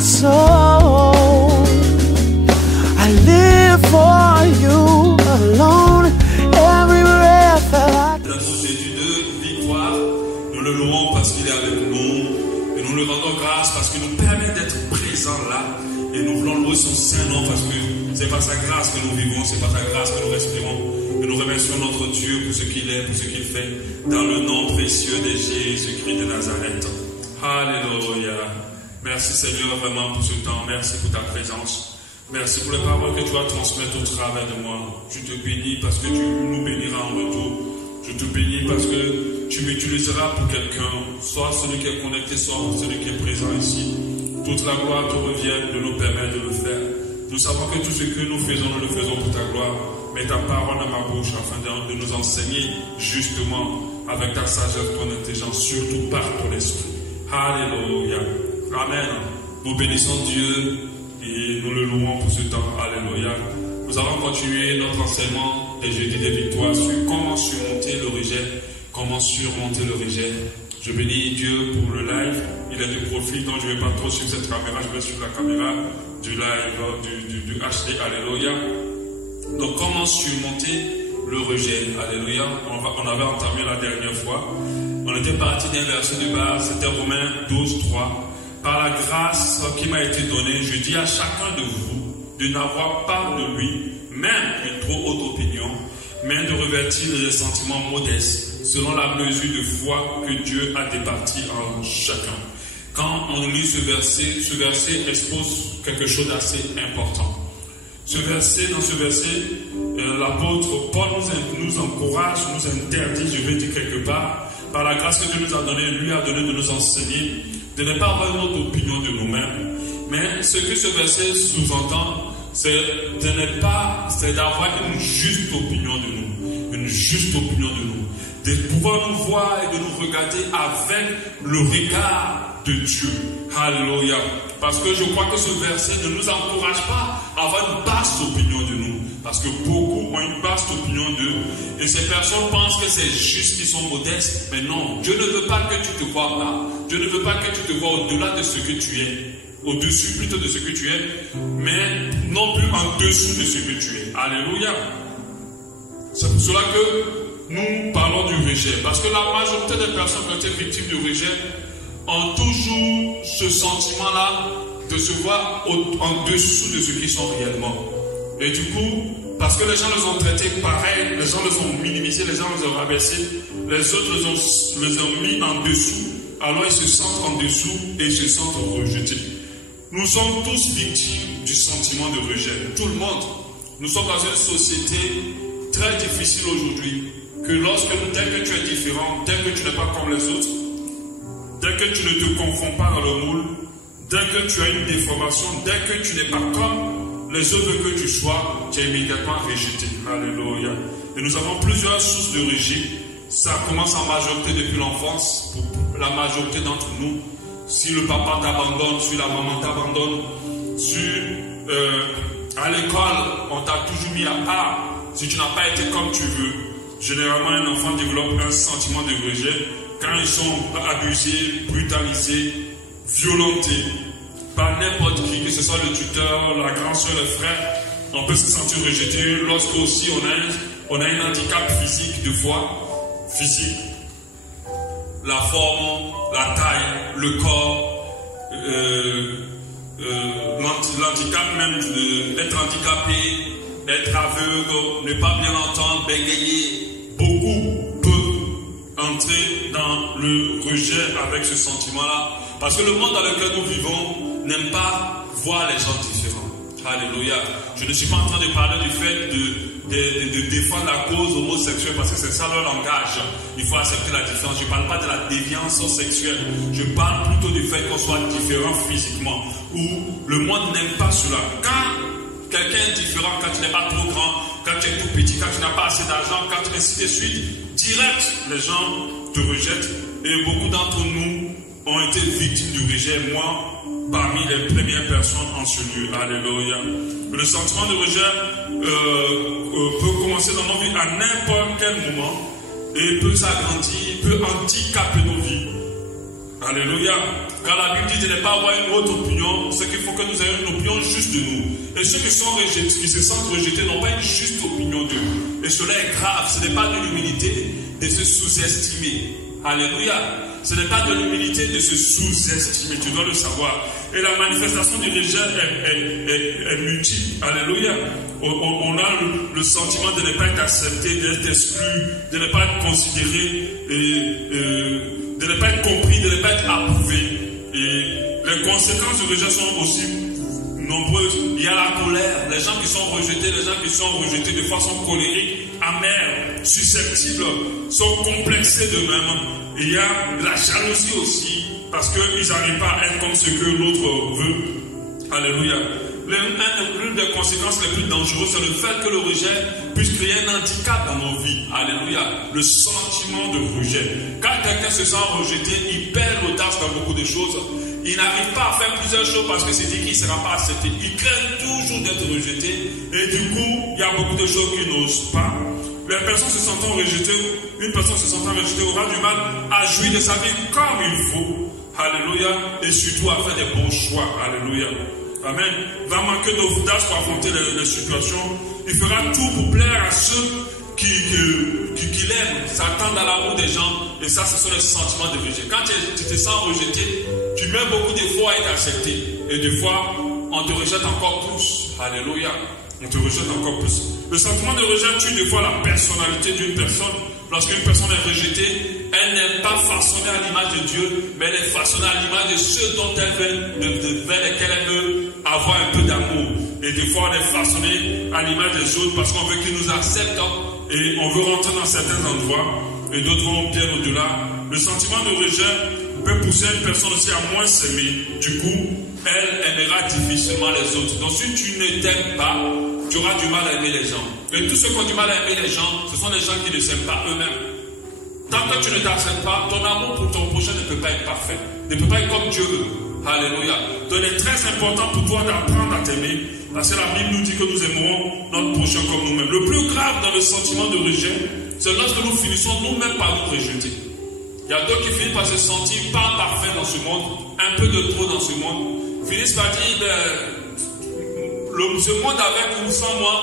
my soul. I live for you alone. Every breath that I... Notre Jésus de victoire, nous le louons parce qu'il est avec nous. Et nous le rendons grâce parce qu'il nous permet d'être présents là. Et nous voulons louer son Saint-Nom parce que c'est par sa grâce que nous vivons, c'est par sa grâce que nous respirons. Et nous remercions notre Dieu pour ce qu'il est, pour ce qu'il fait, dans le nom précieux de Jésus-Christ de Nazareth. Alléluia. Merci Seigneur vraiment pour ce temps. Merci pour ta présence. Merci pour les paroles que tu vas transmettre au travers de moi. Je te bénis parce que tu nous béniras en retour. Je te bénis parce que tu m'utiliseras pour quelqu'un, soit celui qui est connecté, soit celui qui est présent ici. Toute la gloire te revient de nous permettre de le faire. Nous savons que tout ce que nous le faisons pour ta gloire. Mets ta parole dans ma bouche afin de nous enseigner justement avec ta sagesse, ton intelligence, surtout par ton esprit. Alléluia. Amen. Nous bénissons Dieu et nous le louons pour ce temps. Alléluia. Nous allons continuer notre enseignement des jeudis des victoires sur comment surmonter le rejet. Comment surmonter le rejet. Je bénis Dieu pour le live. Il est du profit, donc je ne vais pas trop suivre cette caméra. Je vais suivre la caméra du live, du HD. Alléluia. Donc, comment surmonter le rejet? Alléluia. On avait entamé la dernière fois. On était parti d'un verset de base, c'était Romains 12, 3. Par la grâce qui m'a été donnée, je dis à chacun de vous de n'avoir pas de lui, même une trop haute opinion, mais de revêtir les sentiments modestes, selon la mesure de foi que Dieu a départie en chacun. Quand on lit ce verset expose quelque chose d'assez important. Dans ce verset, l'apôtre Paul nous encourage, nous interdit, je vais dire quelque part, par la grâce que Dieu nous a donnée, lui a donné de nous enseigner, de ne pas avoir notre opinion de nous-mêmes. Mais ce que ce verset sous-entend, c'est d'avoir une juste opinion de nous. Une juste opinion de nous. De pouvoir nous voir et de nous regarder avec le regard de Dieu. Alléluia. Parce que je crois que ce verset ne nous encourage pas à avoir une basse opinion de nous. Parce que beaucoup ont une basse opinion d'eux. Et ces personnes pensent que c'est juste qu'ils sont modestes. Mais non, Dieu ne veut pas que tu te vois là. Dieu ne veut pas que tu te vois au-delà de ce que tu es. Au-dessus plutôt de ce que tu es. Mais non plus en dessous de ce que tu es. Alléluia. C'est pour cela que nous parlons du rejet. Parce que la majorité des personnes qui ont été victimes du rejet ont toujours ce sentiment-là de se voir en dessous de ce qu'ils sont réellement. Et du coup, parce que les gens les ont traités pareil, les gens les ont minimisés, les gens les ont rabaissés, les autres les ont mis en dessous, alors ils se sentent en dessous et ils se sentent rejetés. Nous sommes tous victimes du sentiment de rejet. Tout le monde. Nous sommes dans une société très difficile aujourd'hui, que dès que tu es différent, dès que tu n'es pas comme les autres, dès que tu ne te confonds pas dans le moule, dès que tu as une déformation, dès que tu n'es pas comme les autres que tu sois, tu es immédiatement rejeté. Alléluia. Et nous avons plusieurs sources de rejet. Ça commence en majorité depuis l'enfance, pour la majorité d'entre nous. Si le papa t'abandonne, si la maman t'abandonne, à l'école, on t'a toujours mis à part. Si tu n'as pas été comme tu veux, généralement un enfant développe un sentiment de rejet quand ils sont abusés, brutalisés, violentés par n'importe qui, que ce soit le tuteur, la grande soeur, le frère. On peut se sentir rejeté lorsque aussi on a un handicap physique de fois, physique, la forme, la taille, le corps, l'handicap même d'être handicapé, d'être aveugle, ne pas bien entendre, bégayer. Beaucoup peuvent entrer dans le rejet avec ce sentiment-là. Parce que le monde dans lequel nous vivons n'aime pas voir les gens différents. Alléluia. Je ne suis pas en train de parler du fait de défendre la cause homosexuelle parce que c'est ça leur langage. Il faut accepter la différence. Je ne parle pas de la déviance sexuelle. Je parle plutôt du fait qu'on soit différent physiquement. Où le monde n'aime pas cela. Quand quelqu'un est différent, quand tu n'es pas trop grand, quand tu es tout petit, quand tu n'as pas assez d'argent, quand ainsi de suite, direct, les gens te rejettent. Et beaucoup d'entre nous ont été victimes du rejet. Moi, parmi les premières personnes en ce lieu. Alléluia. Le sentiment de rejet peut commencer dans nos vies à n'importe quel moment et peut s'agrandir, peut handicaper nos vies. Alléluia. Quand la Bible dit de ne pas avoir une autre opinion, c'est qu'il faut que nous ayons une opinion juste de nous. Et ceux qui sont rejetés, qui se sentent rejetés, n'ont pas une juste opinion d'eux. Et cela est grave. Ce n'est pas de l'humilité de se sous-estimer. Alléluia. Ce n'est pas de l'humilité de se sous-estimer. Tu dois le savoir. Et la manifestation du rejet est multiple. Alléluia. On a le sentiment de ne pas être accepté, d'être exclu, de ne pas être considéré, de ne pas être compris, de ne pas être approuvé. Et les conséquences du rejet sont aussi nombreuses. Il y a la colère. Les gens qui sont rejetés de fois sont colériques, amers, susceptibles, sont complexés d'eux-mêmes. Et il y a la jalousie aussi, parce qu'ils n'arrivent pas à être comme ce que l'autre veut. Alléluia. L'une des conséquences les plus dangereuses, c'est le fait que le rejet puisse créer un handicap dans nos vies. Alléluia. Le sentiment de rejet. Quand quelqu'un se sent rejeté, il perd l'audace dans beaucoup de choses. Il n'arrive pas à faire plusieurs choses parce que c'est dit qu'il ne sera pas accepté. Il craint toujours d'être rejeté. Et du coup, il y a beaucoup de choses qu'il n'ose pas. Les personnes se sentant rejetées, une personne se sentant rejetée aura du mal à jouir de sa vie comme il faut. Alléluia. Et surtout à faire des bons choix. Alléluia. Amen. Va manquer d'audace pour affronter les situations. Il fera tout pour plaire à ceux qui l'aiment, s'attendent à l'amour des gens. Et ça, ce sont les sentiments de rejet. Quand tu te sens rejeté, tu mets beaucoup d'efforts à être accepté. Et des fois, on te rejette encore plus. Alléluia. On te rejette encore plus. Le sentiment de rejet tue des fois la personnalité d'une personne. Lorsqu'une personne est rejetée, elle n'est pas façonnée à l'image de Dieu, mais elle est façonnée à l'image de ceux dont vers lesquels elle veut avoir un peu d'amour. Et des fois, elle est façonnée à l'image des autres parce qu'on veut qu'ils nous acceptent et on veut rentrer dans certains endroits et d'autres vont bien au-delà. Le sentiment de rejet peut pousser une personne aussi à moins s'aimer. Du coup, elle aimera difficilement les autres. Donc si tu ne t'aimes pas, tu auras du mal à aimer les gens. Et tous ceux qui ont du mal à aimer les gens, ce sont des gens qui ne s'aiment pas eux-mêmes. Tant que tu ne t'acceptes pas, ton amour pour ton prochain ne peut pas être parfait. Ne peut pas être comme Dieu veut. Alléluia. Donc il est très important pour toi d'apprendre à t'aimer. Parce que la Bible nous dit que nous aimerons notre prochain comme nous-mêmes. Le plus grave dans le sentiment de rejet, c'est lorsque nous finissons nous-mêmes par nous rejeter. Il y a d'autres qui finissent par se sentir pas parfaits dans ce monde, un peu de trop dans ce monde, finissent par dire ce monde avec ou sans moi,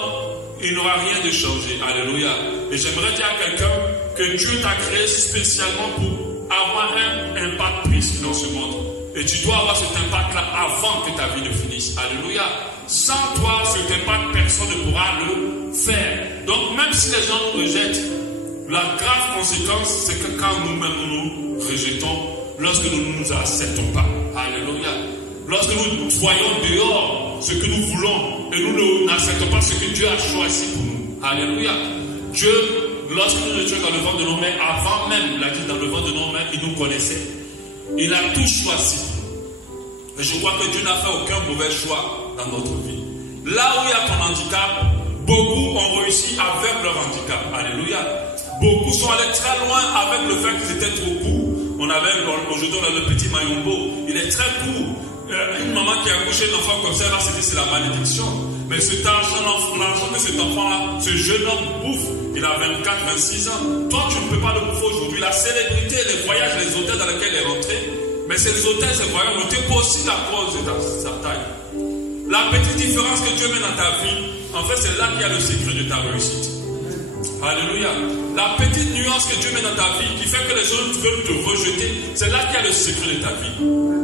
il n'aura rien de changé. Alléluia. Et j'aimerais dire à quelqu'un que Dieu t'a créé spécialement pour avoir un impact précis dans ce monde. Et tu dois avoir cet impact-là avant que ta vie ne finisse. Alléluia. Sans toi, cet impact, personne ne pourra le faire. Donc même si les gens nous rejettent, la grave conséquence, c'est que quand nous-mêmes nous rejetons, lorsque nous ne nous acceptons pas. Alléluia. Lorsque nous voyons dehors ce que nous voulons et nous n'acceptons pas ce que Dieu a choisi pour nous. Alléluia. Dieu, lorsque nous étions dans le ventre de nos mères, avant même, il a dit dans le ventre de nos mères, il nous connaissait. Il a tout choisi. Et je crois que Dieu n'a fait aucun mauvais choix dans notre vie. Là où il y a ton handicap, beaucoup ont réussi avec leur handicap. Alléluia. Beaucoup sont allés très loin avec le fait qu'ils étaient trop courts. Aujourd'hui, on a le petit Mayombo. Il est très court. Une maman qui a accouché un enfant comme ça, là, c'est la malédiction. Mais cet argent que cet enfant-là, ce jeune homme bouffe, il a 24, 26 ans. Toi, tu ne peux pas le bouffer aujourd'hui. La célébrité, les voyages, les hôtels dans lesquels il est rentré. Mais ces hôtels, ces voyages ont été aussi la cause de sa taille. La petite différence que Dieu met dans ta vie, en fait, c'est là qu'il y a le secret de ta réussite. Alléluia. La petite nuance que Dieu met dans ta vie qui fait que les autres veulent te rejeter, c'est là qu'il y a le secret de ta vie.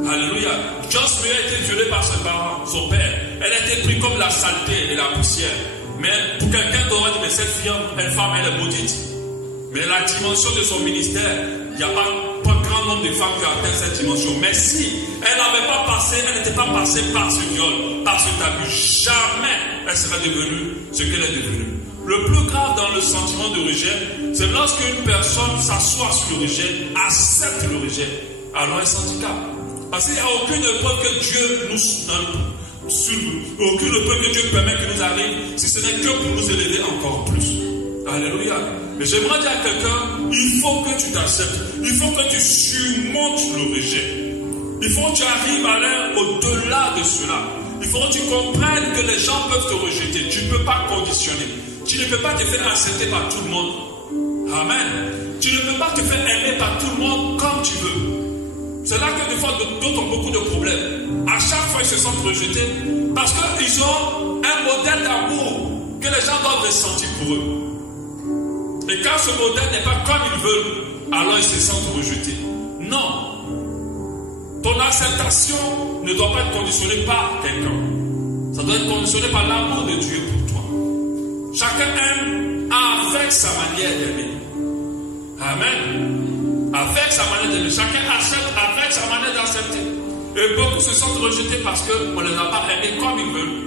Alléluia. Josué a été violé par ses parents, son père. Elle a été prise comme la saleté et la poussière. Mais pour quelqu'un d'autre, mais cette fille, elle femme, elle est maudite. Mais la dimension de son ministère, il n'y a pas grand nombre de femmes qui ont atteint cette dimension. Mais si elle n'avait pas passé, elle n'était pas passée par ce viol, par cet abus, jamais elle serait devenue ce qu'elle est devenue. Le plus grave dans le sentiment de rejet, c'est lorsqu'une personne s'assoit sur le rejet, accepte le rejet, alors elle s'handicape. Parce qu'il n'y a aucune épreuve que Dieu aucune épreuve que Dieu permet que nous arrive, si ce n'est que pour nous élever encore plus. Alléluia. Mais j'aimerais dire à quelqu'un, il faut que tu t'acceptes. Il faut que tu surmontes le rejet. Il faut que tu arrives à aller au-delà de cela. Il faut que tu comprennes que les gens peuvent te rejeter. Tu ne peux pas conditionner. Tu ne peux pas te faire accepter par tout le monde. Amen. Tu ne peux pas te faire aimer par tout le monde comme tu veux. Vous C'est là que des fois d'autres ont beaucoup de problèmes. À chaque fois ils se sentent rejetés parce qu'ils ont un modèle d'amour que les gens doivent ressentir pour eux. Et quand ce modèle n'est pas comme ils veulent, alors ils se sentent rejetés. Non. Ton acceptation ne doit pas être conditionnée par quelqu'un. Ça doit être conditionné par l'amour de Dieu pour toi. Chacun aime avec sa manière d'aimer. Amen. Avec sa manière d'aimer. Chacun accepte avec sa manière d'accepter. Et beaucoup se sentent rejetés parce qu'on ne les a pas aimés comme ils veulent.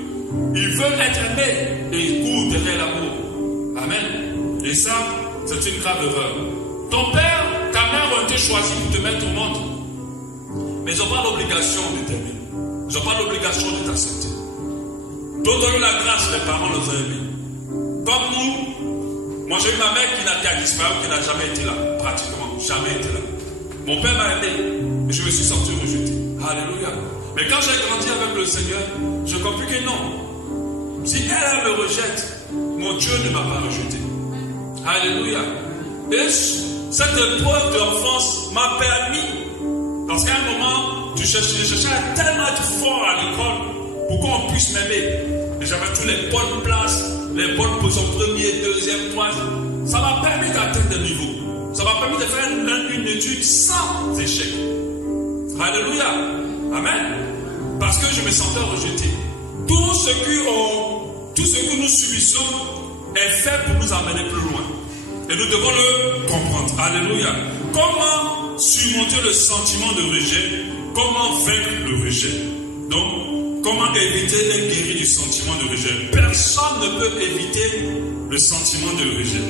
Ils veulent être aimés et ils courent derrière l'amour. Amen. Et ça, c'est une grave erreur. Ton père, ta mère ont été choisis pour te mettre au monde. Mais ils n'ont pas l'obligation de t'aimer. Ils n'ont pas l'obligation de t'accepter. D'autres ont eu la grâce, les parents les ont aimés. Comme nous, moi j'ai eu ma mère qui a disparu, qui n'a jamais été là, pratiquement, jamais été là. Mon père m'a aimé et je me suis senti rejeté. Alléluia. Mais quand j'ai grandi avec le Seigneur, je compris que non. Si elle me rejette, mon Dieu ne m'a pas rejeté. Alléluia. Et cette épreuve d'enfance m'a permis, parce qu'à un moment, je cherchais tellement être fort à l'école pour qu'on puisse m'aimer. Et j'avais toutes les bonnes places, les bonnes positions, premier, deuxième, troisième. Ça m'a permis d'atteindre des niveaux. Ça m'a permis de faire une étude sans échec. Alléluia. Amen. Parce que je me sentais rejeté. Tout ce que nous subissons est fait pour nous amener plus loin. Et nous devons le comprendre. Alléluia. Comment surmonter le sentiment de rejet? Comment vaincre le rejet? Donc, comment éviter et guérir du sentiment de rejet? Personne ne peut éviter le sentiment de rejet.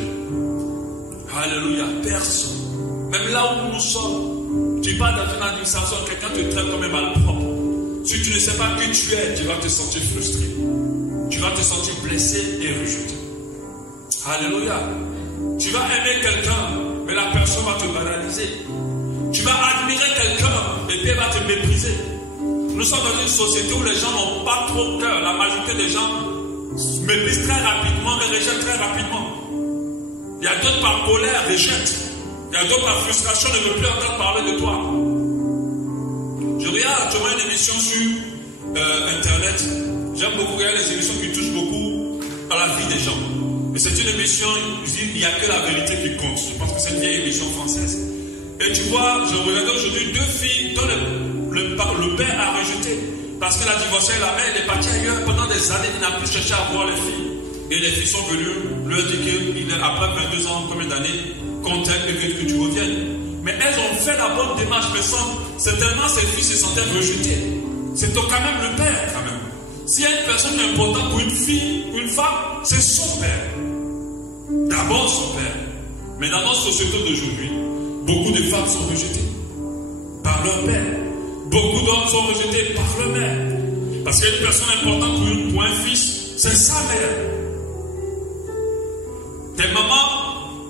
Alléluia. Personne. Même là où nous sommes, tu pars dans une administration, quelqu'un te traite comme un malpropre. Si tu ne sais pas qui tu es, tu vas te sentir frustré. Tu vas te sentir blessé et rejeté. Alléluia. Tu vas aimer quelqu'un, mais la personne va te banaliser. Tu vas admirer quelqu'un, et puis elle va te mépriser. Nous sommes dans une société où les gens n'ont pas trop cœur. La majorité des gens méprisent très rapidement et rejettent très rapidement. Il y a d'autres par colère, rejettent. Il y a d'autres par frustration, ne veulent plus entendre parler de toi. Je regarde actuellement une émission sur Internet. J'aime beaucoup regarder les émissions qui touchent beaucoup à la vie des gens. Mais c'est une émission, il n'y a que la vérité qui compte. Je pense que c'est une vieille émission française. Et tu vois, je regardais aujourd'hui deux filles dont le père a rejeté. Parce qu'elle a divorcé, la mère elle est partie ailleurs. Pendant des années, il n'a plus cherché à voir les filles. Et les filles sont venues lui dire qu'après 22 ans, combien d'années, qu'on t'aime et que tu reviennes. Mais elles ont fait la bonne démarche, mais certainement ces filles se sentaient rejetées. C'est quand même le père, quand même. S'il y a une personne importante pour une fille, pour une femme, c'est son père. D'abord son père. Mais dans notre société d'aujourd'hui, beaucoup de femmes sont rejetées par leur père. Beaucoup d'hommes sont rejetés par leur mère. Parce qu'il y a une personne importante pour un fils, c'est sa mère. Des mamans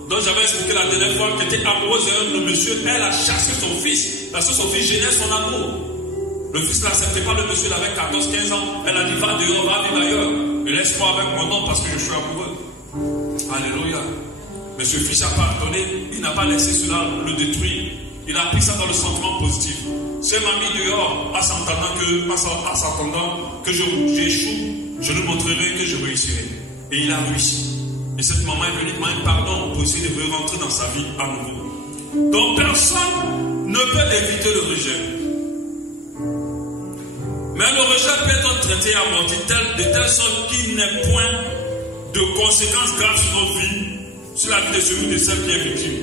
dont j'avais expliqué la dernière fois qui était amoureuse d'un monsieur, elle a chassé son fils parce que son fils gênait son amour. Le fils n'acceptait pas le monsieur, il avait 14-15 ans. Elle a dit va dehors, va vivre ailleurs. Et laisse-moi avec mon nom parce que je suis amoureux. Alléluia. Mais ce fils a pardonné, il n'a pas laissé cela le détruire. Il a pris ça dans le sentiment positif. Si elle m'a mis dehors en s'entendant que j'échoue, je lui montrerai que je réussirai. Et il a réussi. Et cette maman est venue demander pardon pour essayer de rentrer dans sa vie à nouveau. Donc personne ne peut éviter le rejet. Mais le rejet peut être traité à moitié de telle sorte qu'il n'ait point de conséquences graves sur notre vie, sur la vie de celui de celle qui est victime.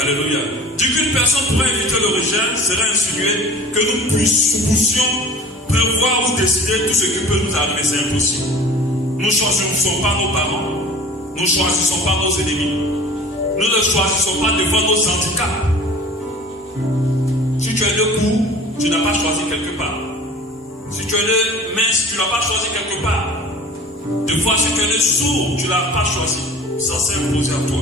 Alléluia. Du coup, une personne pourrait éviter le rejet, serait insinué que nous puissions prévoir ou décider tout ce qui peut nous arriver, c'est impossible. Nous ne choisissons pas nos parents, nous ne choisissons pas nos ennemis, nous ne choisissons pas devant nos handicaps. Si tu es le cou, tu n'as pas choisi quelque part. Si tu es le mince, tu n'as pas choisi quelque part. Des fois, si tu es le sourd, tu ne l'as pas choisi. Ça s'est imposé à toi.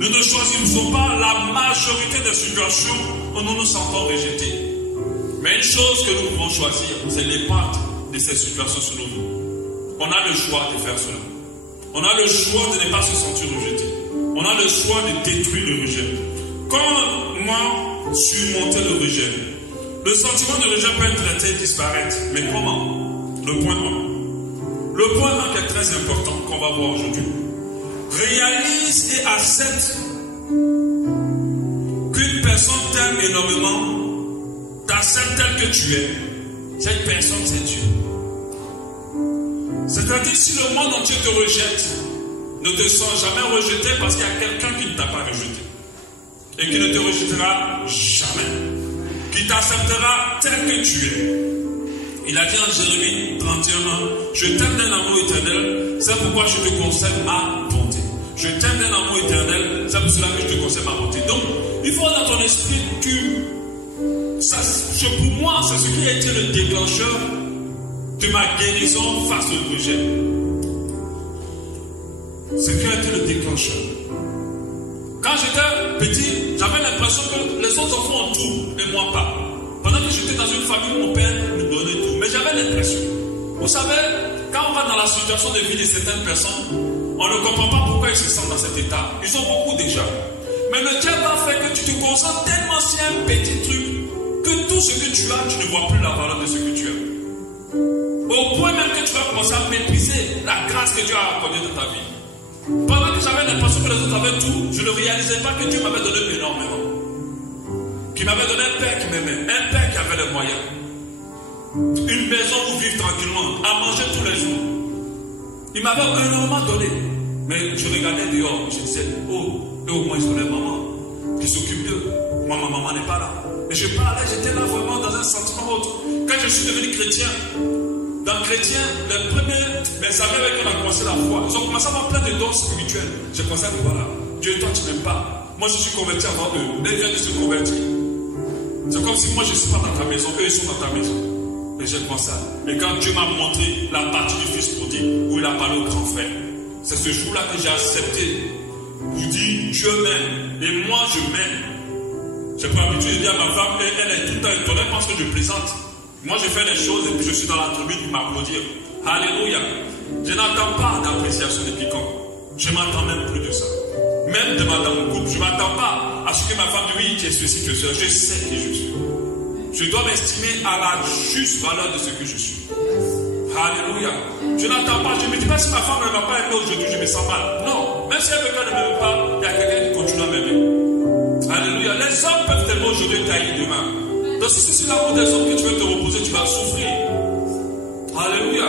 Nous ne choisissons pas la majorité des situations où nous nous sentons rejetés. Mais une chose que nous pouvons choisir, c'est l'impact de ces situations sur nos vies. On a le choix de faire cela. On a le choix de ne pas se sentir rejeté. On a le choix de détruire le rejet. Comment surmonter le rejet? Le sentiment de rejet peut être traité, disparaître. Mais comment? Le point 1. Le point 1 qui est très important qu'on va voir aujourd'hui. Réalise et accepte qu'une personne t'aime énormément, t'accepte tel que tu es. Cette personne, c'est Dieu. C'est-à-dire, si le monde entier te rejette, ne te sens jamais rejeté parce qu'il y a quelqu'un qui ne t'a pas rejeté. Et qui ne te rejettera jamais. Qui t'acceptera tel que tu es. Il a dit en Jérémie 31, je t'aime d'un amour éternel, c'est pourquoi je te conserve ma bonté. Je t'aime d'un amour éternel, c'est pour cela que je te conserve ma bonté. Donc, il faut dans ton esprit que pour moi, c'est ce qui a été le déclencheur de ma guérison face au rejet. Ce qui a été le déclencheur. Quand j'étais petit, j'avais l'impression que les autres enfants ont tout et moi pas. Pendant que j'étais dans une famille où mon père nous donnait tout. Mais j'avais l'impression. Vous savez, quand on va dans la situation de vie de certaines personnes, on ne comprend pas pourquoi ils se sentent dans cet état. Ils ont beaucoup déjà. Mais le diable va faire que tu te concentres tellement sur un petit truc que tout ce que tu as, tu ne vois plus la valeur de ce que tu as. Au point même que tu vas commencer à mépriser la grâce que Dieu a accordée dans ta vie. Pendant que j'avais l'impression que les autres avaient tout, je ne réalisais pas que Dieu m'avait donné énormément. Qu'il m'avait donné un père qui m'aimait, un père qui avait les moyens. Une maison où vivre tranquillement, à manger tous les jours. Il m'avait énormément donné. Mais je regardais dehors, je disais, oh, eux au moins ils ont leur maman qui s'occupe d'eux. Moi, ma maman n'est pas là. Et je parlais, j'étais là vraiment dans un sentiment autre. Quand je suis devenu chrétien, dans chrétien, les premiers, mes amis avec qui on a commencé la foi, ils ont commencé à avoir plein de dons spirituels. J'ai commencé à dire, voilà, Dieu, toi tu m'aimes pas. Moi je suis converti avant eux, mais ils viennent de se convertir. C'est comme si moi je ne suis pas dans ta maison, eux ils sont dans ta maison. Et j'ai commencé à... Et quand Dieu m'a montré la partie du fils prodigue, où il a parlé au grand frère, c'est ce jour-là que j'ai accepté pour dire, Dieu m'aime, et moi je m'aime. J'ai pas l'habitude de dire à ma femme, elle est tout le temps étonnée parce que je plaisante. Moi, je fais les choses et puis je suis dans la tribune pour m'applaudir. Alléluia. Je n'attends pas d'appréciation de quiconque. Je ne m'attends même plus de ça. Même dans mon couple, je ne m'attends pas à ce que ma femme dise, oui, tu es ceci, tu es cela. Je sais qui je suis. Je dois m'estimer à la juste valeur de ce que je suis. Alléluia. Je n'attends pas. Je ne me dis pas si ma femme ne m'a pas aimé aujourd'hui, je me sens mal. Non. Même si elle ne m'aime pas, il y a quelqu'un qui continue à m'aimer. Alléluia. Les hommes peuvent t'aimer aujourd'hui et tailler demain. Donc si c'est sur l'amour des hommes que tu veux te reposer, tu vas souffrir. Alléluia.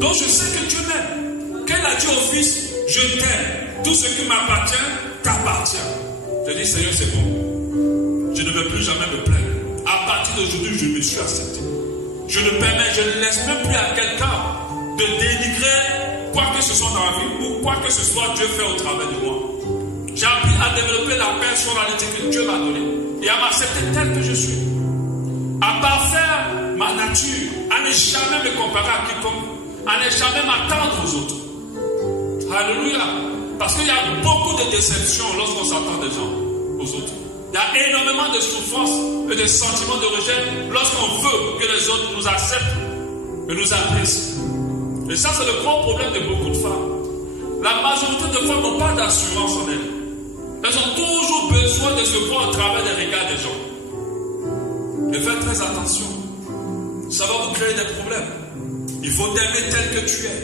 Donc je sais que Dieu m'aime. Qu'elle a dit au Fils, je t'aime. Tout ce qui m'appartient, t'appartient. Je dis, Seigneur, c'est bon. Je ne veux plus jamais me plaindre. À partir d'aujourd'hui, je me suis accepté. Je ne laisse même plus à quelqu'un de dénigrer quoi que ce soit dans la vie ou quoi que ce soit Dieu fait au travers de moi. J'ai appris à développer la personnalité que Dieu m'a donnée et à m'accepter tel que je suis. À parfaire ma nature, à ne jamais me comparer à quiconque, à ne jamais m'attendre aux autres. Alléluia. Parce qu'il y a beaucoup de déceptions lorsqu'on s'attend des gens aux autres. Il y a énormément de souffrances et de sentiments de rejet lorsqu'on veut que les autres nous acceptent et nous apprécient. Et ça, c'est le grand problème de beaucoup de femmes. La majorité de femmes n'ont pas d'assurance en elles. Elles ont toujours besoin de se voir au travers des regards des gens. Mais faites très attention. Ça va vous créer des problèmes. Il faut t'aimer tel que tu es.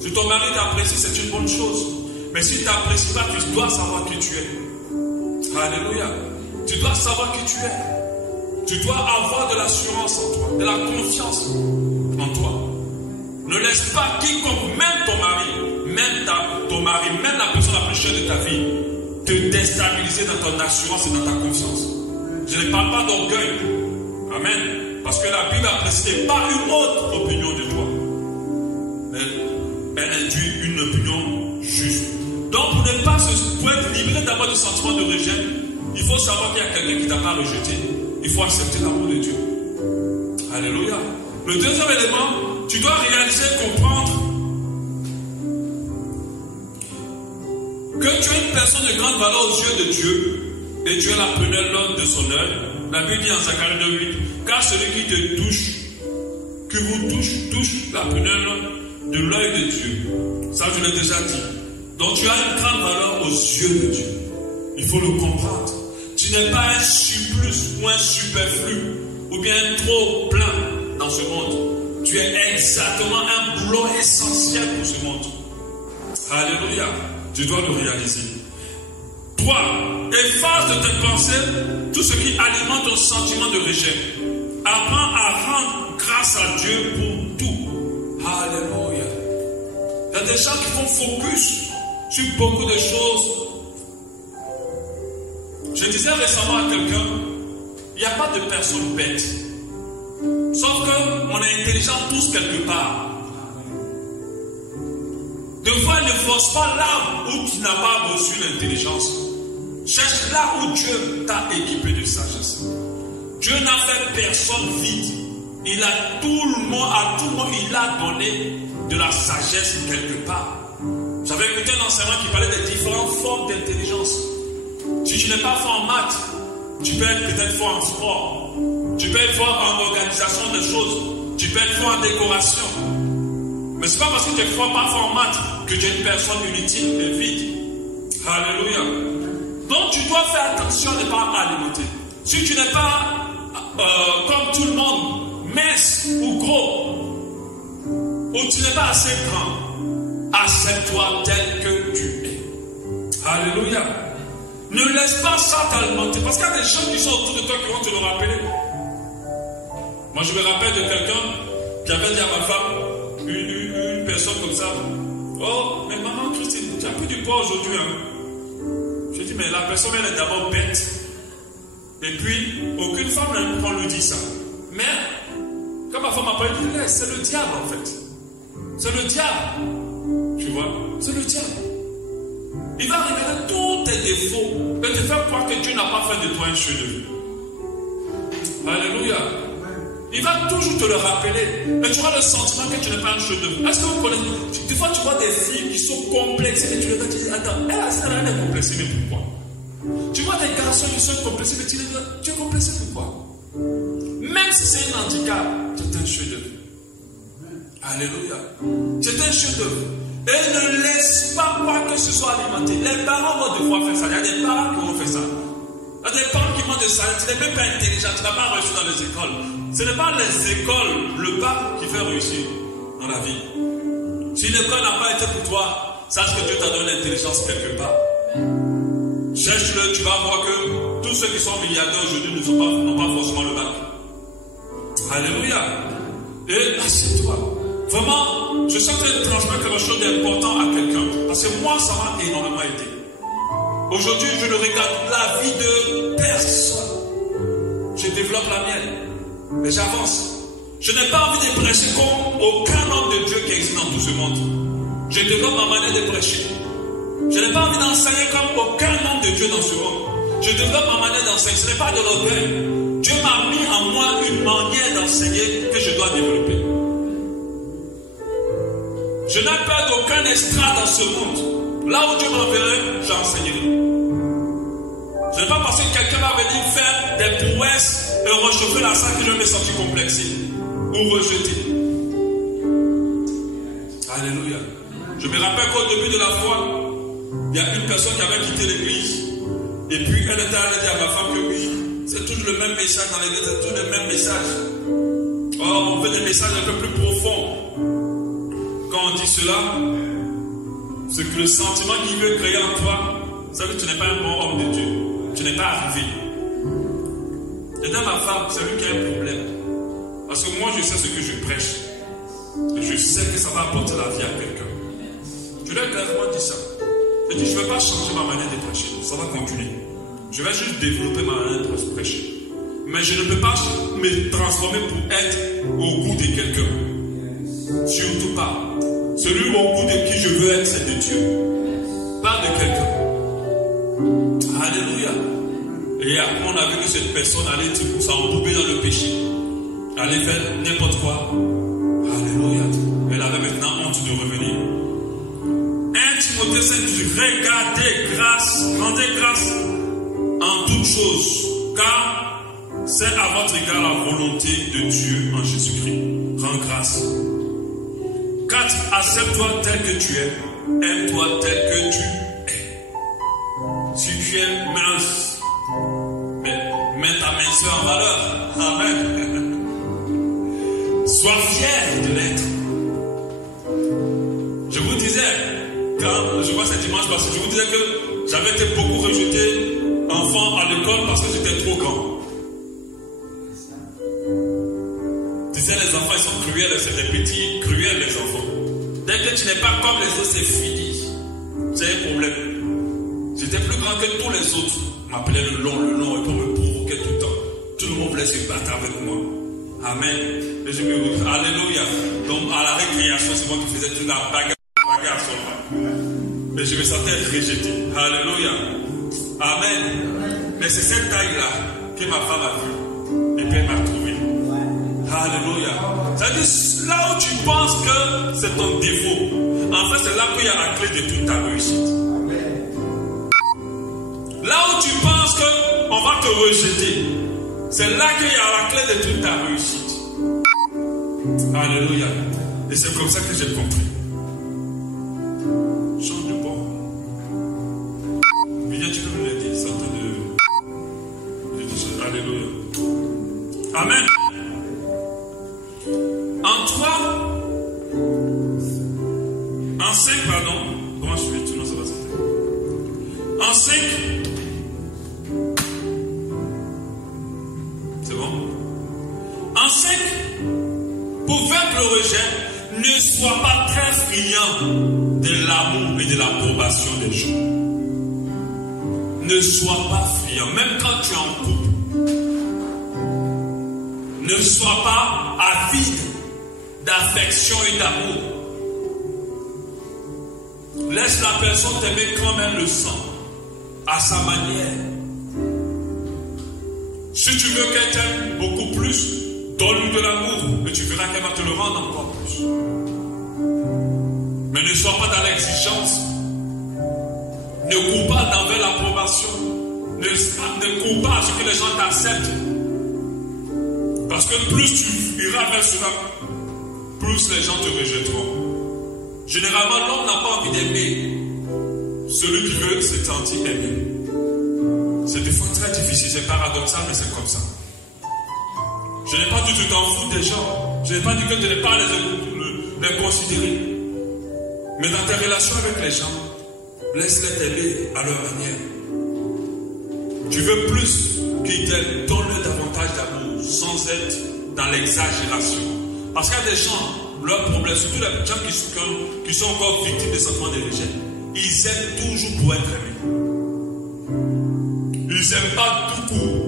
Si ton mari t'apprécie, c'est une bonne chose. Mais s'il ne t'apprécie pas, tu dois savoir qui tu es. Alléluia. Tu dois savoir qui tu es. Tu dois avoir de l'assurance en toi, de la confiance en toi. Ne laisse pas quiconque, même ton mari, même la personne la plus chère de ta vie, te déstabiliser dans ton assurance et dans ta confiance. Je ne parle pas d'orgueil. Amen. Parce que la Bible a précisé pas une autre opinion de toi. Mais elle induit une opinion juste. Donc pour être libéré d'abord du sentiment de rejet, il faut savoir qu'il y a quelqu'un qui ne t'a pas rejeté. Il faut accepter l'amour de Dieu. Alléluia. Le deuxième élément, tu dois réaliser, comprendre que tu es une personne de grande valeur aux yeux de Dieu et Dieu l'appelait l'homme de son œuvre. La Bible dit en Zacharie 2:8, car celui qui te touche, que vous touche la prunelle de l'œil de Dieu. Ça, je l'ai déjà dit. Donc tu as une grande valeur aux yeux de Dieu. Il faut le comprendre. Tu n'es pas un surplus ou un superflu ou bien trop plein dans ce monde. Tu es exactement un bloc essentiel pour ce monde. Alléluia. Tu dois le réaliser. 3. Efface de tes pensées tout ce qui alimente ton sentiment de rejet. Apprends à rendre grâce à Dieu pour tout. Alléluia. Il y a des gens qui font focus sur beaucoup de choses. Je disais récemment à quelqu'un, il n'y a pas de personne bête. Sauf qu'on est intelligent tous quelque part. Deux fois, ne force pas là où tu n'as pas reçu l'intelligence. Cherche là où Dieu t'a équipé de sagesse. Dieu n'a fait personne vide. Il a tout le monde, à tout le monde, il a donné de la sagesse quelque part. J'avais écouté un enseignant qui parlait des différentes formes d'intelligence. Si tu n'es pas fort en maths, tu peux être peut-être fort en sport. Tu peux être fort en organisation de choses. Tu peux être fort en décoration. Mais ce n'est pas parce que tu es fort, pas fort en maths que tu es une personne inutile et vide. Alléluia. Donc tu dois faire attention à ne pas alimenter. Si tu n'es pas comme tout le monde, mince ou gros, ou tu n'es pas assez grand, accepte-toi tel que tu es. Alléluia. Ne laisse pas ça t'alimenter. Parce qu'il y a des gens qui sont autour de toi qui vont te le rappeler. Moi je me rappelle de quelqu'un qui avait dit à ma femme, une personne comme ça, oh mais maman Christine, tu as pris du poids aujourd'hui. Hein? Je dis mais la personne elle est d'abord bête. Et puis aucune femme n'aime qu'on lui dit ça. Mais quand ma femme m'a parlé, elle dit c'est le diable en fait. C'est le diable. Tu vois, c'est le diable. Il va regarder tous tes défauts et te faire croire que Dieu n'a pas fait de toi un chef-d'œuvre. Alléluia. Il va toujours te le rappeler. Mais tu auras le sentiment que tu n'es pas un chef-d'œuvre. Est-ce que vous connaissez? Des fois, tu vois des filles qui sont complexées et tu les regardes et tu dis attends, elle est complexée, mais pourquoi? Tu vois des garçons qui sont complexés, mais tu les regardes, tu es complexé pourquoi? Même si c'est un handicap, tu es un chef-d'œuvre. Alléluia. Tu es un chef-d'œuvre. Et ne laisse pas croire que ce soit alimenté. Les parents vont devoir faire ça. Il y a des parents qui vont faire ça. Il y a des parents qui vont de ça. Tu n'es même pas intelligent. Tu n'as pas réussi dans les écoles. Ce n'est pas les écoles, le bac qui fait réussir dans la vie. Si l'école n'a pas été pour toi, sache que Dieu t'a donné l'intelligence quelque part. Cherche-le, tu vas voir que tous ceux qui sont milliardaires aujourd'hui n'ont pas forcément le bac. Alléluia. Et assieds-toi. Vraiment, je sens que je transmets quelque chose d'important à quelqu'un. Parce que moi, ça m'a énormément aidé. Aujourd'hui, je ne regarde la vie de personne. Je développe la mienne. Mais j'avance. Je n'ai pas envie de prêcher comme aucun homme de Dieu qui existe dans tout ce monde. Je développe ma manière de prêcher. Je n'ai pas envie d'enseigner comme aucun homme de Dieu dans ce monde. Je développe ma manière d'enseigner. Ce n'est pas de l'orgueil. Dieu m'a mis en moi une manière d'enseigner que je dois développer. Je n'ai peur d'aucun extra dans ce monde. Là où Dieu m'enverrait, j'enseignerai. Ce n'est pas parce que quelqu'un va venir faire des prouesses et réchauffer la salle que je me sentis complexé ou rejeté. Alléluia. Je me rappelle qu'au début de la foi, il y a une personne qui avait quitté l'église. Et puis elle était allée dire à ma femme que oui, c'est toujours le même message dans l'église, c'est toujours le même message. Oh, on veut des messages un peu plus profonds. Quand on dit cela, c'est que le sentiment qu'il veut créer en toi, c'est que tu n'es pas un bon homme de Dieu. Tu n'es pas arrivé. Et dans ma femme, c'est lui qui a un problème. Parce que moi, je sais ce que je prêche. Et je sais que ça va apporter la vie à quelqu'un. Je lui ai clairement dit ça. Je dis, je ne vais pas changer ma manière de prêcher. Ça va continuer. Je vais juste développer ma manière de prêcher. Mais je ne peux pas me transformer pour être au goût de quelqu'un. Surtout pas. Celui au goût de qui je veux être, c'est de Dieu. Pas de quelqu'un. Alléluia. Et après, on a vu que cette personne allait s'embouber dans le péché. Allait faire n'importe quoi. Alléluia. Elle avait maintenant honte de revenir. 1 Timothée 5 dit, rendez grâce en toutes choses, car c'est à votre égard la volonté de Dieu en Jésus-Christ. Rends grâce. 4. Accepte-toi tel que tu es. Aime-toi tel que tu es. Si tu es mince, valeur. Amen. Sois fier de l'être. Je vous disais, quand je vois ce dimanche passé, je vous disais que j'avais été beaucoup rejeté enfant à l'école parce que j'étais trop grand. Tu sais, les enfants, ils sont cruels, c'est des petits cruels, les enfants. Dès que tu n'es pas comme les autres, c'est fini. C'est un problème. J'étais plus grand que tous les autres. On m'appelait le long, et pour me provoquer tout le temps. Tout le monde voulait se battre avec moi. Amen. Et je me dis, alléluia. Donc, à la récréation, c'est moi qui faisais toute la bagarre sur moi. Et je me sentais rejeté. Alléluia. Amen. Mais c'est cette taille-là que ma femme a vue. Et puis elle m'a trouvé. Alléluia. C'est-à-dire, là où tu penses que c'est ton défaut, en fait, c'est là qu'il y a la clé de toute ta réussite. Là où tu penses qu'on va te rejeter, c'est là qu'il y a la clé de toute ta réussite. Alléluia. Et c'est comme ça que j'ai compris. Change de bord. Viens, tu peux me le dire, sortez de... Alléluia. Amen. En 5, pardon. Comment je fais? Non, ça va sortir. En 5. C'est bon? En 5. Pour vaincre le rejet, ne sois pas très friand de l'amour et de l'approbation des gens. Ne sois pas friand, même quand tu es en couple. Ne sois pas avide d'affection et d'amour. Laisse la personne t'aimer comme elle le sent, à sa manière. Si tu veux qu'elle t'aime beaucoup plus, donne-lui de l'amour et tu verras qu'elle va te le rendre encore plus. Mais ne sois pas dans l'exigence. Ne cours pas d'envers l'approbation. Ne cours pas à ce que les gens t'acceptent. Parce que plus tu iras vers cela, plus les gens te rejetteront. Généralement, l'homme n'a pas envie d'aimer. Celui qui veut se sentir aimé. C'est des fois très difficile, c'est paradoxal, mais c'est comme ça. Je n'ai pas dit que tu t'en fous des gens. Je n'ai pas dit que tu n'es pas les considérer. Mais dans tes relations avec les gens, laisse-les t'aimer à leur manière. Tu veux plus qu'ils t'aiment, donne-leur davantage d'amour, sans être dans l'exagération. Parce qu'il y a des gens, leurs problèmes, surtout les gens qui sont encore victimes des sentiments de rejet, ils aiment toujours pour être aimés. Ils n'aiment pas tout court.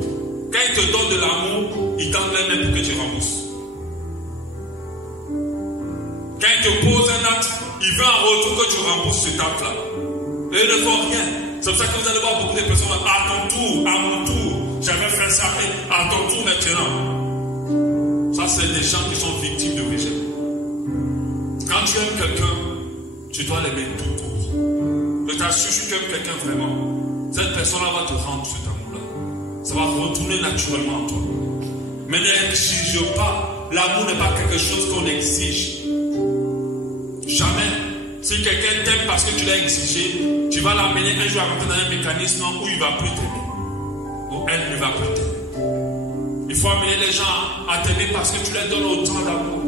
Quand ils te donnent de l'amour, ils tendent les mains pour que tu rembourses. Quand ils te posent un acte, ils veulent en retour que tu rembourses cet acte-là. Et ils ne font rien. C'est pour ça que vous allez voir beaucoup de personnes à ton tour, à mon tour, j'avais fait ça, mais à ton tour maintenant. Ça, c'est des gens qui sont victimes de rejet. Quand tu aimes quelqu'un, tu dois l'aimer tout court. Je t'assure, si tu aimes quelqu'un vraiment, cette personne-là va te rendre cet amour-là. Ça va retourner naturellement en toi. Mais n'exige pas. L'amour n'est pas quelque chose qu'on exige. Jamais. Si quelqu'un t'aime parce que tu l'as exigé, tu vas l'amener un jour à rentrer dans un mécanisme où il ne va plus t'aimer. Ou elle ne va plus t'aimer. Il faut amener les gens à t'aimer parce que tu leur donnes autant d'amour.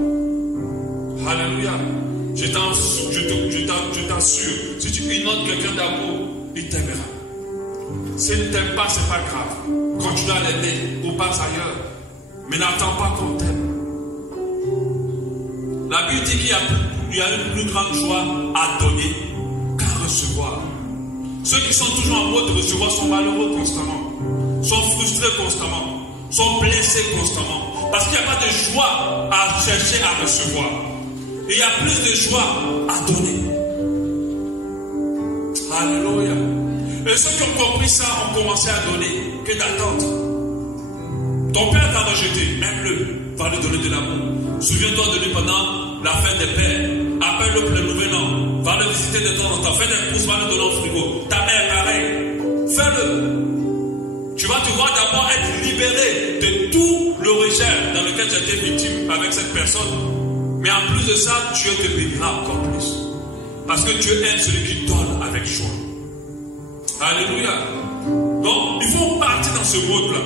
Alléluia. Je t'assure, si tu inondes quelqu'un d'amour, il t'aimera. S'il ne t'aime pas, ce n'est pas grave. Continue à l'aimer ou passe ailleurs. Mais n'attends pas qu'on t'aime. La Bible dit qu'il y a une plus grande joie à donner qu'à recevoir. Ceux qui sont toujours en mode de recevoir sont malheureux constamment, sont frustrés constamment, sont blessés constamment. Parce qu'il n'y a pas de joie à chercher à recevoir. Il y a plus de joie à donner. Alléluia. Et ceux qui ont compris ça ont commencé à donner que d'attendre. Ton père t'a rejeté, aime-le, va lui donner de l'amour. Souviens-toi de lui pendant la fête des pères. Appelle-le pour le nouvel an. Va le visiter de temps en temps. Fais des courses, va le donner au frigo. Ta mère, pareil. Fais-le. Tu vas te voir d'abord être libéré de tout le rejet dans lequel tu as été victime avec cette personne. Mais en plus de ça, Dieu te bénira encore plus. Parce que Dieu aime celui qui donne avec joie. Alléluia. Donc, il faut partir dans ce mode-là.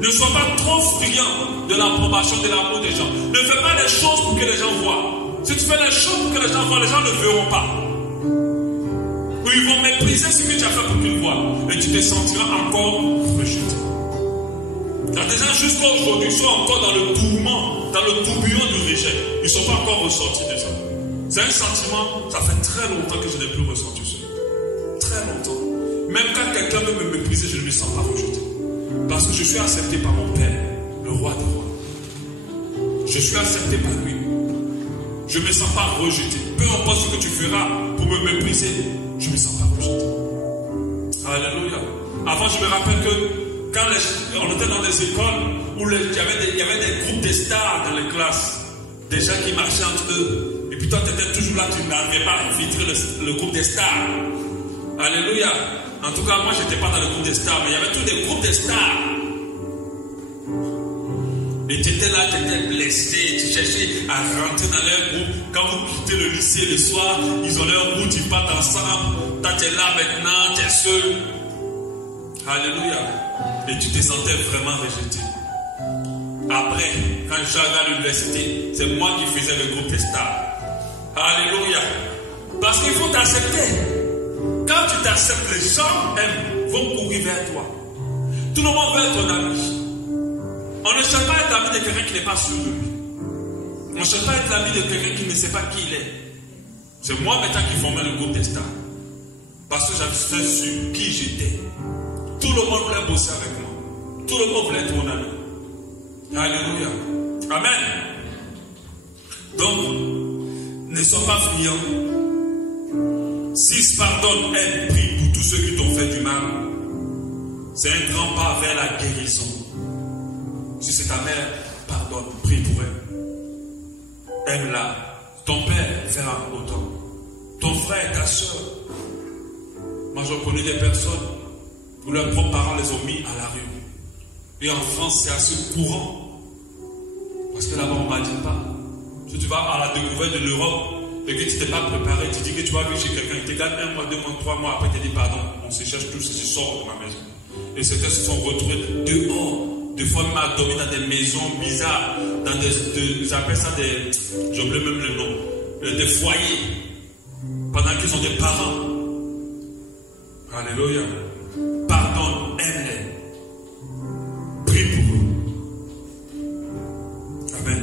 Ne sois pas trop friand de l'approbation, de l'amour des gens. Ne fais pas les choses pour que les gens voient. Si tu fais les choses pour que les gens voient, les gens ne verront pas. Ou ils vont mépriser ce que tu as fait pour qu'ils voient. Et tu te sentiras encore rejeté. Il y a des gens jusqu'à aujourd'hui, ils sont encore dans le tourment, dans le tourbillon du rejet. Ils ne sont pas encore ressortis de ça. C'est un sentiment, ça fait très longtemps que je n'ai plus ressenti ça. Très longtemps. Même quand quelqu'un veut me mépriser, je ne me sens pas rejeté. Parce que je suis accepté par mon Père, le roi des rois. Je suis accepté par lui. Je ne me sens pas rejeté. Peu importe ce que tu feras pour me mépriser, je ne me sens pas rejeté. Alléluia. Avant, je me rappelle que quand on était dans des écoles où il y avait des groupes de stars dans les classes, des gens qui marchaient entre eux. Et puis toi, tu étais toujours là, tu n'arrivais pas à filtrer le groupe des stars. Alléluia. En tout cas, moi, je n'étais pas dans le groupe des stars, mais il y avait tous des groupes des stars. Et tu étais là, tu étais blessé, tu cherchais à rentrer dans leur groupe. Quand vous quittez le lycée le soir, ils ont leur route, ils partent ensemble. Toi, tu es là maintenant, tu es seul. Alléluia. Et tu te sentais vraiment rejeté. Après, quand j'arrivais à l'université, c'est moi qui faisais le groupe des stars. Alléluia. Parce qu'il faut t'accepter. Quand tu t'acceptes, les gens vont courir vers toi. Tout le monde veut être ton ami. On ne cherche pas être l'ami de quelqu'un qui n'est pas sûr de lui. On ne cherche pas être l'ami de quelqu'un qui ne sait pas qui il est. C'est moi maintenant qui formais le groupe des stars. Parce que j'avais su qui j'étais. Tout le monde voulait bosser avec moi. Tout le monde voulait être mon ami. Alléluia. Amen. Donc, ne sois pas friand. Si pardonne, aide, prie pour tous ceux qui t'ont fait du mal. C'est un grand pas vers la guérison. Si c'est ta mère, pardonne, prie pour elle. Aime-la. Ton père fera autant. Ton frère, ta soeur. Moi, je connais des personnes où leurs propres parents les ont mis à la rue. Et en France, c'est assez courant. Parce que là-bas, on ne dit pas. Si tu vas à la découverte de l'Europe et que tu n'es pas préparé, tu dis que tu vas vivre chez quelqu'un, il te garde 1 mois, 2 mois, 3 mois, après tu te dis pardon, on se cherche tous et je sors de ma maison. Et certains se sont retrouvés dehors, des fois même à dormir dans des maisons bizarres, dans j'appelle ça des, j'oublie même le nom, des foyers, pendant qu'ils ont des parents. Alléluia. Pardonne, aime-les. Prie pour eux. Amen.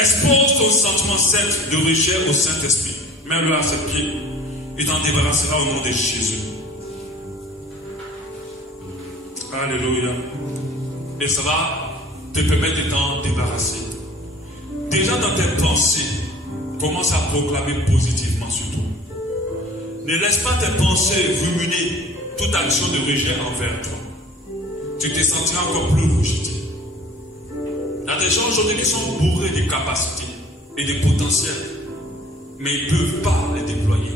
Expose ton sentiment saint de rejet au Saint-Esprit. Mets-le à ses pieds. Il t'en débarrassera au nom de Jésus. Alléluia. Et ça va te permettre de t'en débarrasser. Déjà dans tes pensées, commence à proclamer positivement sur toi. Ne laisse pas tes pensées ruminer toute action de rejet envers toi. Tu te sentiras encore plus rejeté. Il y a des gens aujourd'hui qui sont bourrés de capacités et de potentiel, mais ils ne peuvent pas les déployer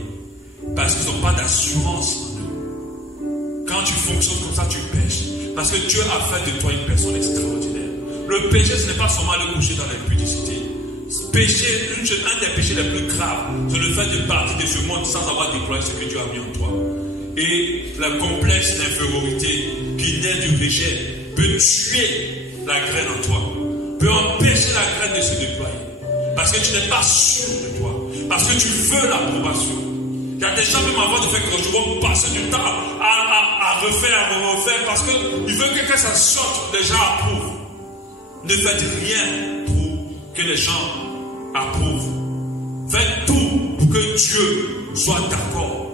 parce qu'ils n'ont pas d'assurance en eux. Quand tu fonctionnes comme ça, tu pêches parce que Dieu a fait de toi une personne extraordinaire. Le péché, ce n'est pas seulement le coucher dans l'impudicité. Péché, un des péchés les plus graves, c'est le fait de partir de ce monde sans avoir déployé ce que Dieu a mis en toi. Et le complexe d'infériorité qui naît du rejet peut tuer la graine en toi, peut empêcher la graine de se déployer. Parce que tu n'es pas sûr de toi. Parce que tu veux l'approbation. Il y a des gens même avant de faire quelque chose vont passer du temps à refaire, parce qu'ils veulent que ça sorte, les gens approuvent. Ne faites rien pour que les gens approuvent. Faites tout pour que Dieu soit d'accord.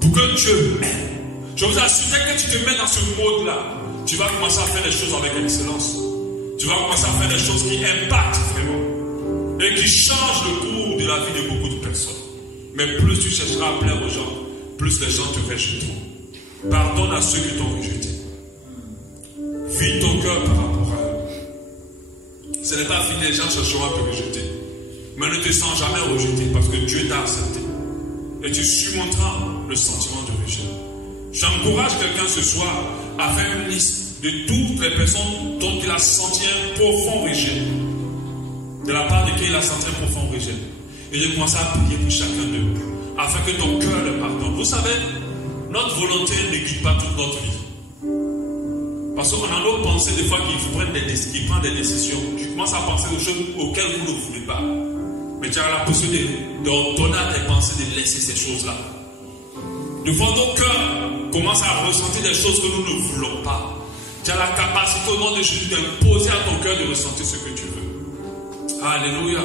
Pour que Dieu aime. Je vous assure, dès que tu te mets dans ce mode-là, tu vas commencer à faire les choses avec excellence. Tu vas commencer à faire des choses qui impactent vraiment et qui changent le cours de la vie de beaucoup de personnes. Mais plus tu chercheras à plaire aux gens, plus les gens te rejetteront. Pardonne à ceux qui t'ont rejeté. Vide ton cœur par rapport à eux. Ce n'est pas fini, les gens chercheront à te rejeter. Mais ne te sens jamais rejeté parce que Dieu t'a accepté. Et tu surmonteras le sentiment de rejet. J'encourage quelqu'un ce soir à faire une liste de toutes les personnes dont il a senti un profond rejet. De la part de qui il a senti un profond rejet. Et de commencer à prier pour chacun d'eux. Afin que ton cœur le pardonne. Vous savez, notre volonté ne guide pas toute notre vie. Parce qu'on a nos pensées des fois qui prennent des décisions. Tu commences à penser aux choses auxquelles vous ne voulez pas. Mais tu as la possibilité d'ordonner à tes pensées de laisser ces choses-là. Des fois, nos cœurs commencent à ressentir des choses que nous ne voulons pas. Tu as la capacité au nom de Jésus d'imposer à ton cœur de ressentir ce que tu veux. Alléluia.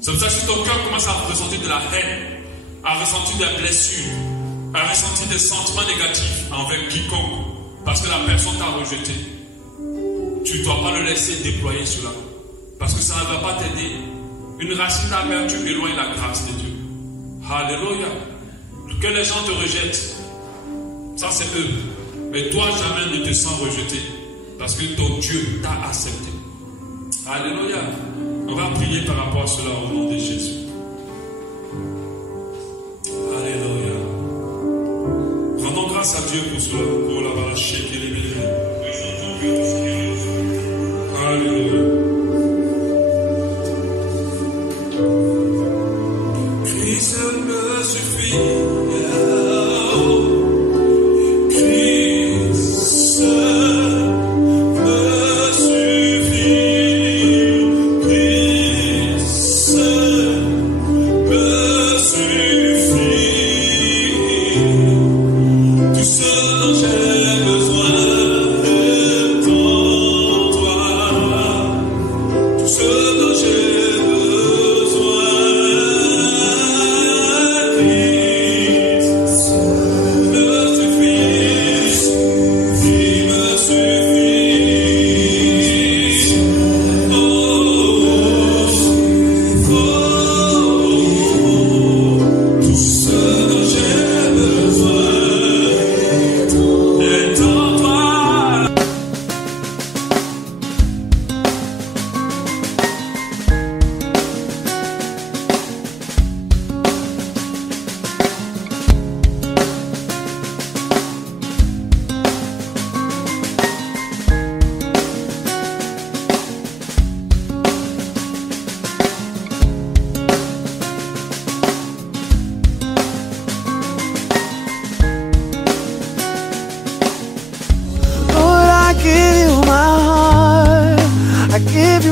C'est pour ça que si ton cœur commence à ressentir de la haine, à ressentir des blessures, à ressentir des sentiments négatifs envers quiconque, parce que la personne t'a rejeté, tu ne dois pas le laisser déployer cela. Parce que ça ne va pas t'aider. Une racine d'amertume éloigne la grâce de Dieu. Alléluia. Que les gens te rejettent, ça c'est eux. Mais toi jamais ne te sens rejeté. Parce que ton Dieu t'a accepté. Alléluia. On va prier par rapport à cela au nom de Jésus. Alléluia. Rendons grâce à Dieu pour cela. Pour la bâche et les bénédictions. Alléluia. Christ me suffit.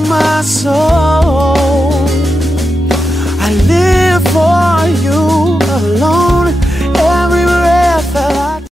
my soul. I live for